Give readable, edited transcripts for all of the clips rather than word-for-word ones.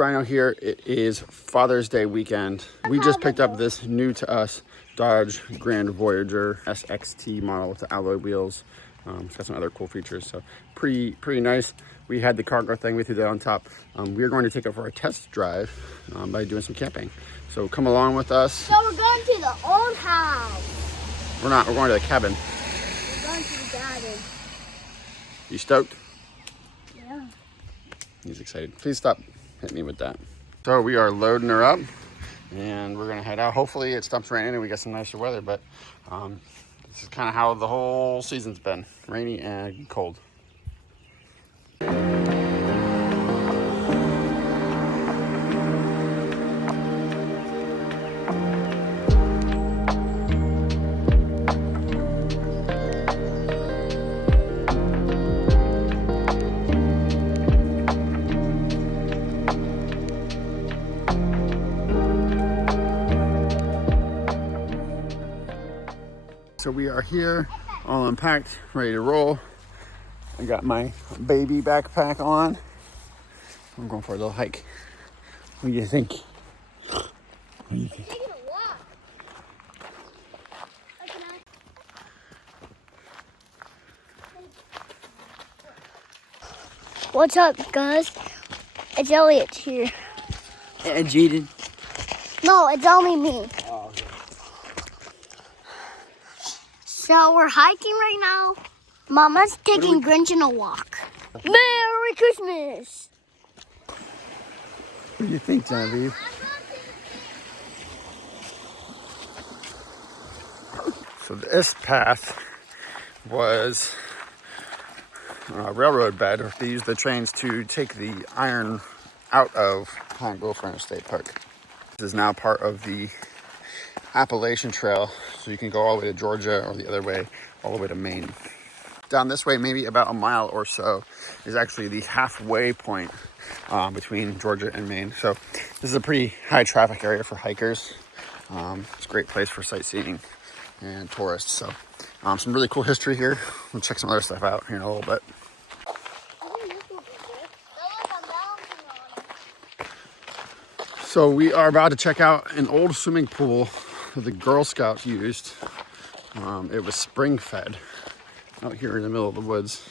Rhino here. It is Father's Day weekend. We just picked up this new to us Dodge Grand Voyager SXT model with the alloy wheels. It's got some other cool features, so pretty nice. We had the cargo thing, we threw that on top. We are going to take it for a test drive by doing some camping. So come along with us. So we're going to the old house. We're not, we're going to the cabin. We're going to the cabin. You stoked? Yeah. He's excited. Please stop hitting me with that. So we are loading her up and we're gonna head out. Hopefully it stops raining and we get some nicer weather, but this is kind of how the whole season's been, rainy and cold. So we are here, all unpacked, ready to roll. I got my baby backpack on. I'm going for a little hike. What do you think? What do you think? Taking a walk. What's up, guys? It's Elliot here. And Jaden. No, it's only me. Oh, okay. So we're hiking right now. Mama's taking Grinch on a walk. Merry Christmas! What do you think, Genevieve? So this path was a railroad bed. They used the trains to take the iron out of Pine Gopher State Park. This is now part of the Appalachian Trail, so you can go all the way to Georgia or the other way, all the way to Maine. Down this way, maybe about a mile or so, is actually the halfway point between Georgia and Maine. So this is a pretty high traffic area for hikers. It's a great place for sightseeing and tourists. So some really cool history here. We'll check some other stuff out here in a little bit. So we are about to check out an old swimming pool that the Girl Scouts used. It was spring fed out here in the middle of the woods.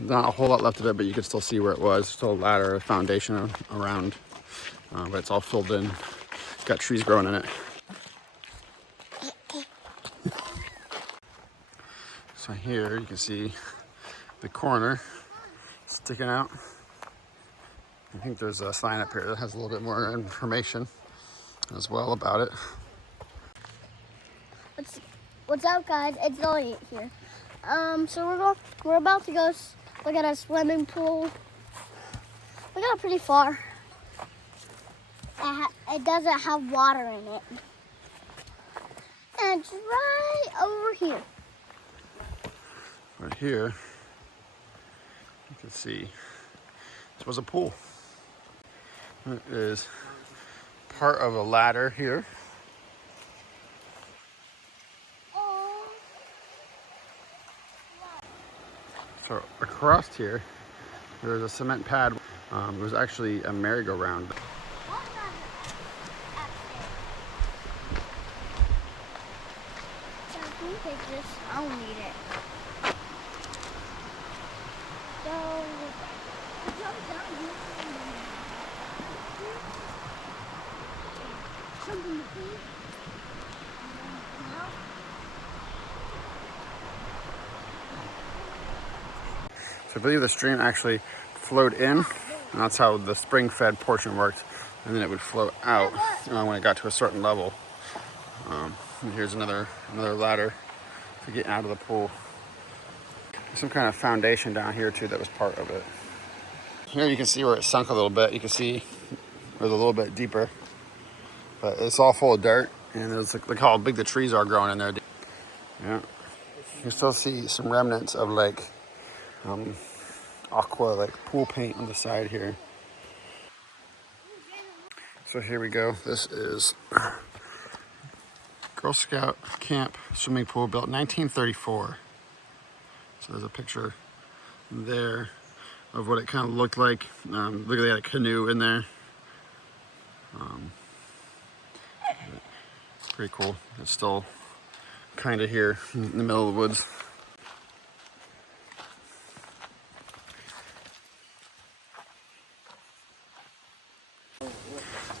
Not a whole lot left of it, but you can still see where it was. Still a ladder, a foundation around, but it's all filled in. It's got trees growing in it. So here you can see the corner sticking out. I think there's a sign up here that has a little bit more information as well about it. What's up, guys? It's Elliot here. So we're about to go look at a swimming pool. We got pretty far. It doesn't have water in it. And it's right over here. Right here, you can see this was a pool. It is part of a ladder here. So across here, there's a cement pad. It was actually a merry-go-round. I don't need it. So I believe the stream actually flowed in, and that's how the spring-fed portion worked, and then it would flow out when it got to a certain level. And here's another ladder to get out of the pool. There's some kind of foundation down here too that was part of it. Here you can see where it sunk a little bit. You can see it was a little bit deeper, but it's all full of dirt, and it's look how big the trees are growing in there. Yeah, you can still see some remnants of like aqua, like pool paint on the side here. So here we go. This is Girl Scout camp swimming pool built in 1934. So there's a picture there of what it kind of looked like. Look, they had a canoe in there. Pretty cool. It's still kind of here in the middle of the woods.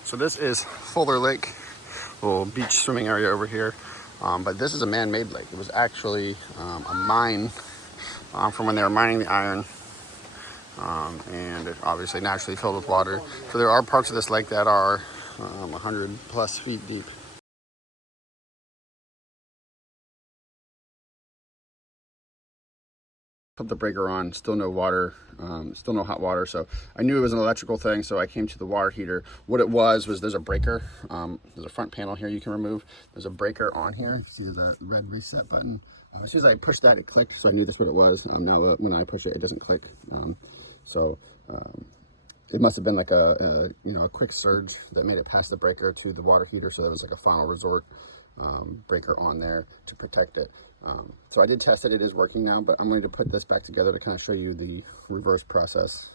So this is Fuller Lake, little beach swimming area over here. But this is a man-made lake. It was actually a mine from when they were mining the iron. And it obviously naturally filled with water. So there are parts of this lake that are 100 plus feet deep. Put the breaker on, still no water, still no hot water. So I knew it was an electrical thing, so I came to the water heater. What it was there's a breaker. There's a front panel here you can remove. There's a breaker on here. See the red reset button. As soon as I pushed that, it clicked, so I knew that's what it was. Now when I push it, it doesn't click. It must have been like a quick surge that made it past the breaker to the water heater. So there was like a final resort breaker on there to protect it. So I did test it. It is working now, but I'm going to put this back together to kind of show you the reverse process.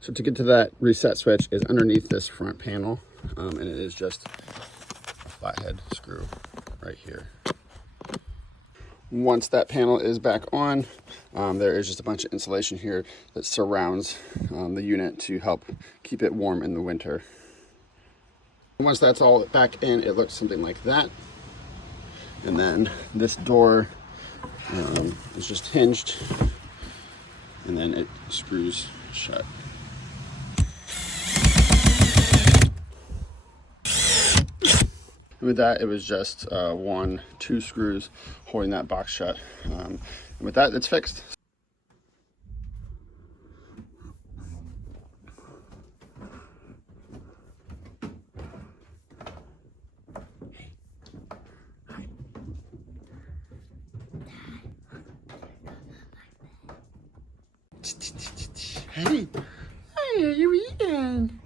So to get to that reset switch is underneath this front panel, and it is just a flathead screw right here. Once that panel is back on, there is just a bunch of insulation here that surrounds the unit to help keep it warm in the winter. Once that's all back in, it looks something like that. And then this door is just hinged, and then it screws shut. With that, it was just 2 screws holding that box shut. And with that, it's fixed. Hey, hey, are you eating?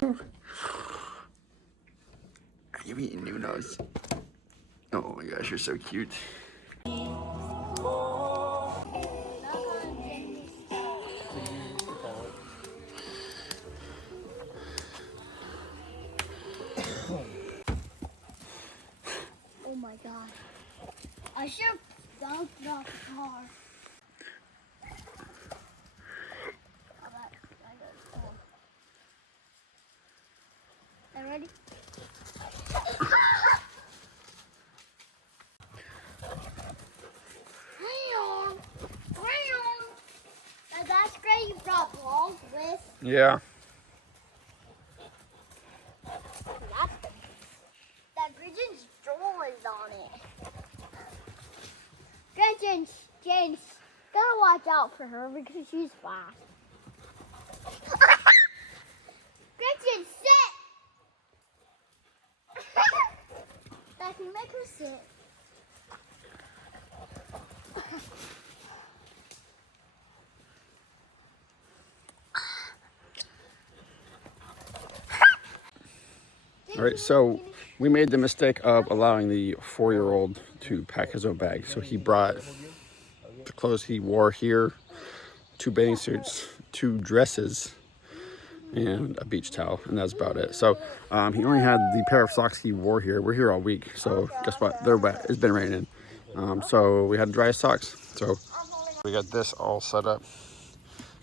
Are you eating noodles? Oh my gosh, you're so cute. Oh my god. I should have dunked off the car. Are you ready? That's great you brought balls with. Yeah. That Bridget's drawers on it. James, gotta watch out for her because she's fast. Gretchen, sit! That can make her sit. All right, so we made the mistake of allowing the 4-year-old to pack his own bag. So he brought the clothes he wore here, 2 bathing suits, 2 dresses, and a beach towel, and that's about it. So he only had the pair of socks he wore here. We're here all week, so guess what? They're wet. It's been raining. So we had dry socks. So we got this all set up.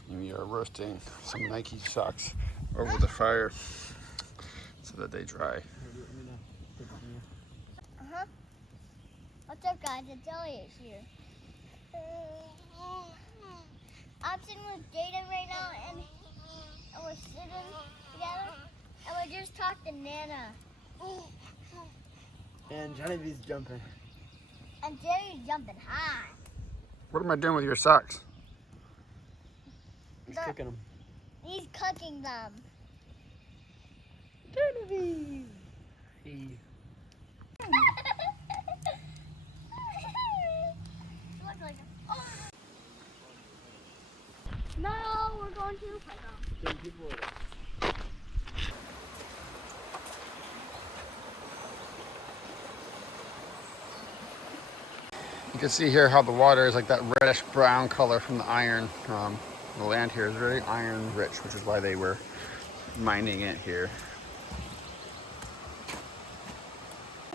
And we are roasting some Nike socks over the fire so that they dry. What's up, guys? It's Elliot here. I'm sitting with Jaden right now, and we're sitting together, and we just talked to Nana. And Genevieve's jumping. And Jerry's jumping high. What am I doing with your socks? He's cooking them. He's cooking them. Genevieve! Hey. Look like a... Oh. No, we're going to the playground. You can see here how the water is like that reddish brown color from the iron. The land here is very iron rich, which is why they were mining it here.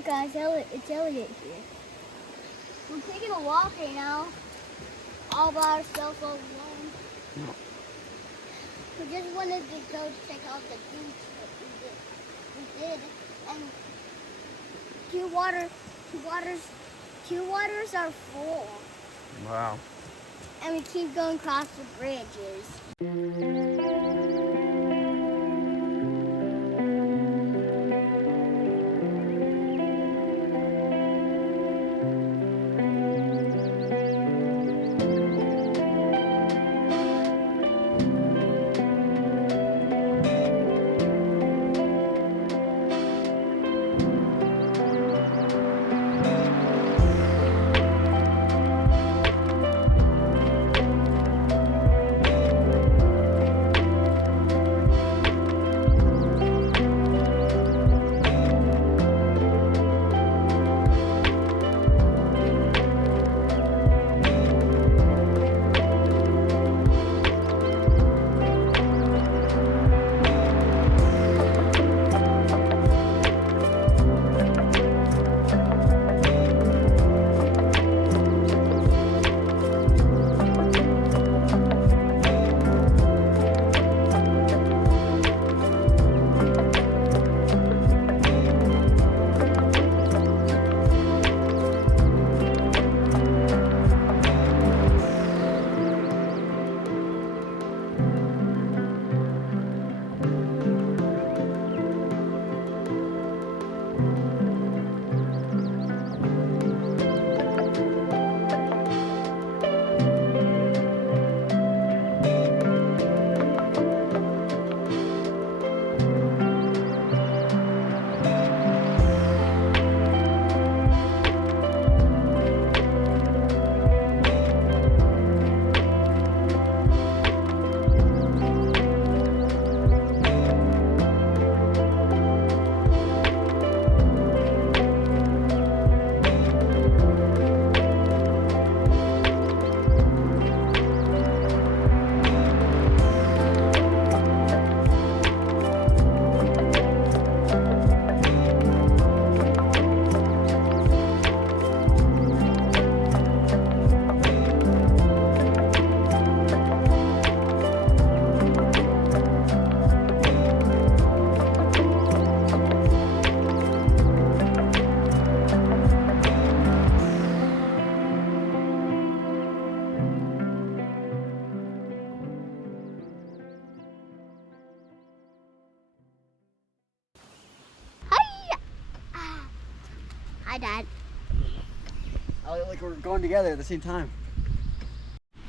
Guys, it's Elliot here. We're taking a walk right now, all by ourselves, all alone. Yeah. We just wanted to go check out the beach that we did, and two waters are full. Wow. And we keep going across the bridges. Hi, Dad. I like we're going together at the same time.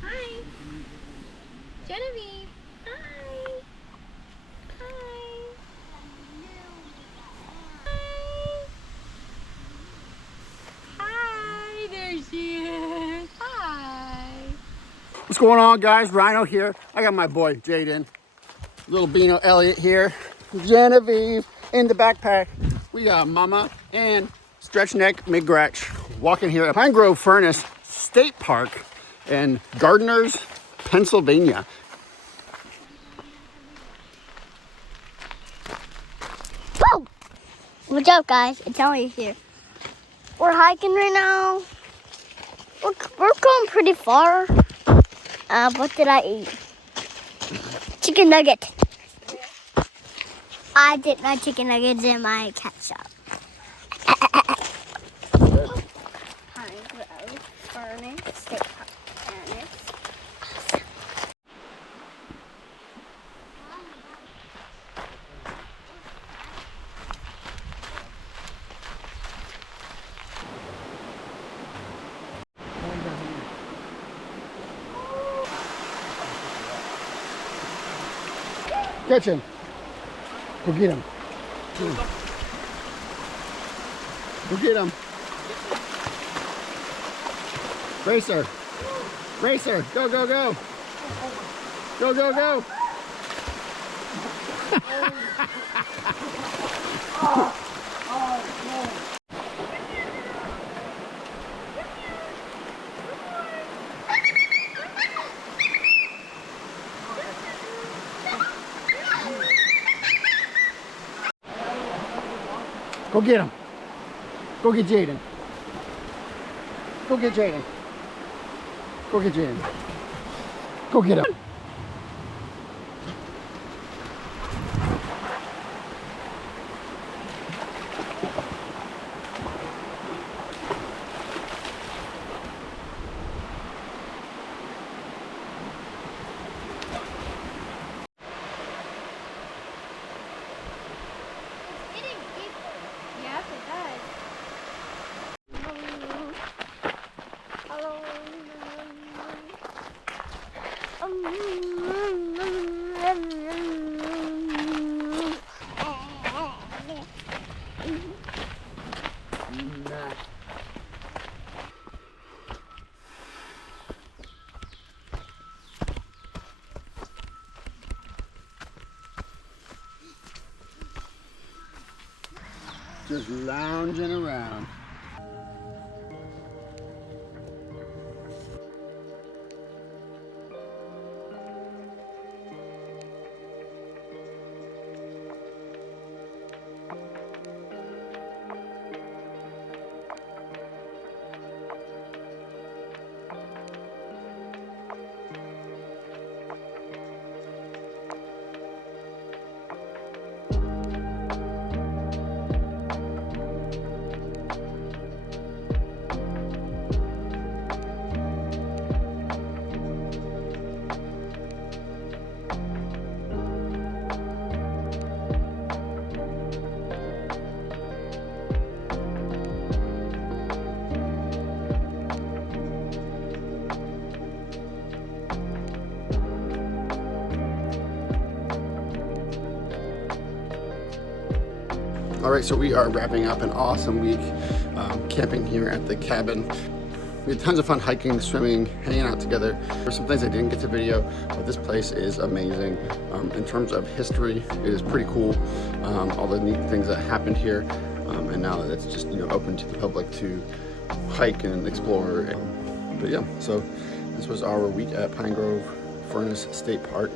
Hi. Genevieve. Hi. Hi. Hi, there she is. Hi. What's going on, guys? Rhino here. I got my boy Jaden, little Beano Elliot here, Genevieve in the backpack. We got Mama and Stretch Neck McGratch walking here at Pine Grove Furnace State Park in Gardners, Pennsylvania. Oh! What's up, guys? It's Elliot here. We're hiking right now. We're going pretty far. What did I eat? Chicken nugget. I did my chicken nuggets in my cat shop. Pine Grove Furnace State Park. And it's awesome. Catch him. Go get him. Go get him. Racer. Racer. Go, go, go. Go, go, go. Go get him. Go get Jaden. Go get Jaden. Go get Jaden. Go get him. Yes, it does. Just lounging around. All right, so we are wrapping up an awesome week camping here at the cabin. We had tons of fun hiking, swimming, hanging out together. There's some things I didn't get to video, but this place is amazing. In terms of history, it is pretty cool. All the neat things that happened here, and now that it's just open to the public to hike and explore. But yeah, so this was our week at Pine Grove Furnace State Park.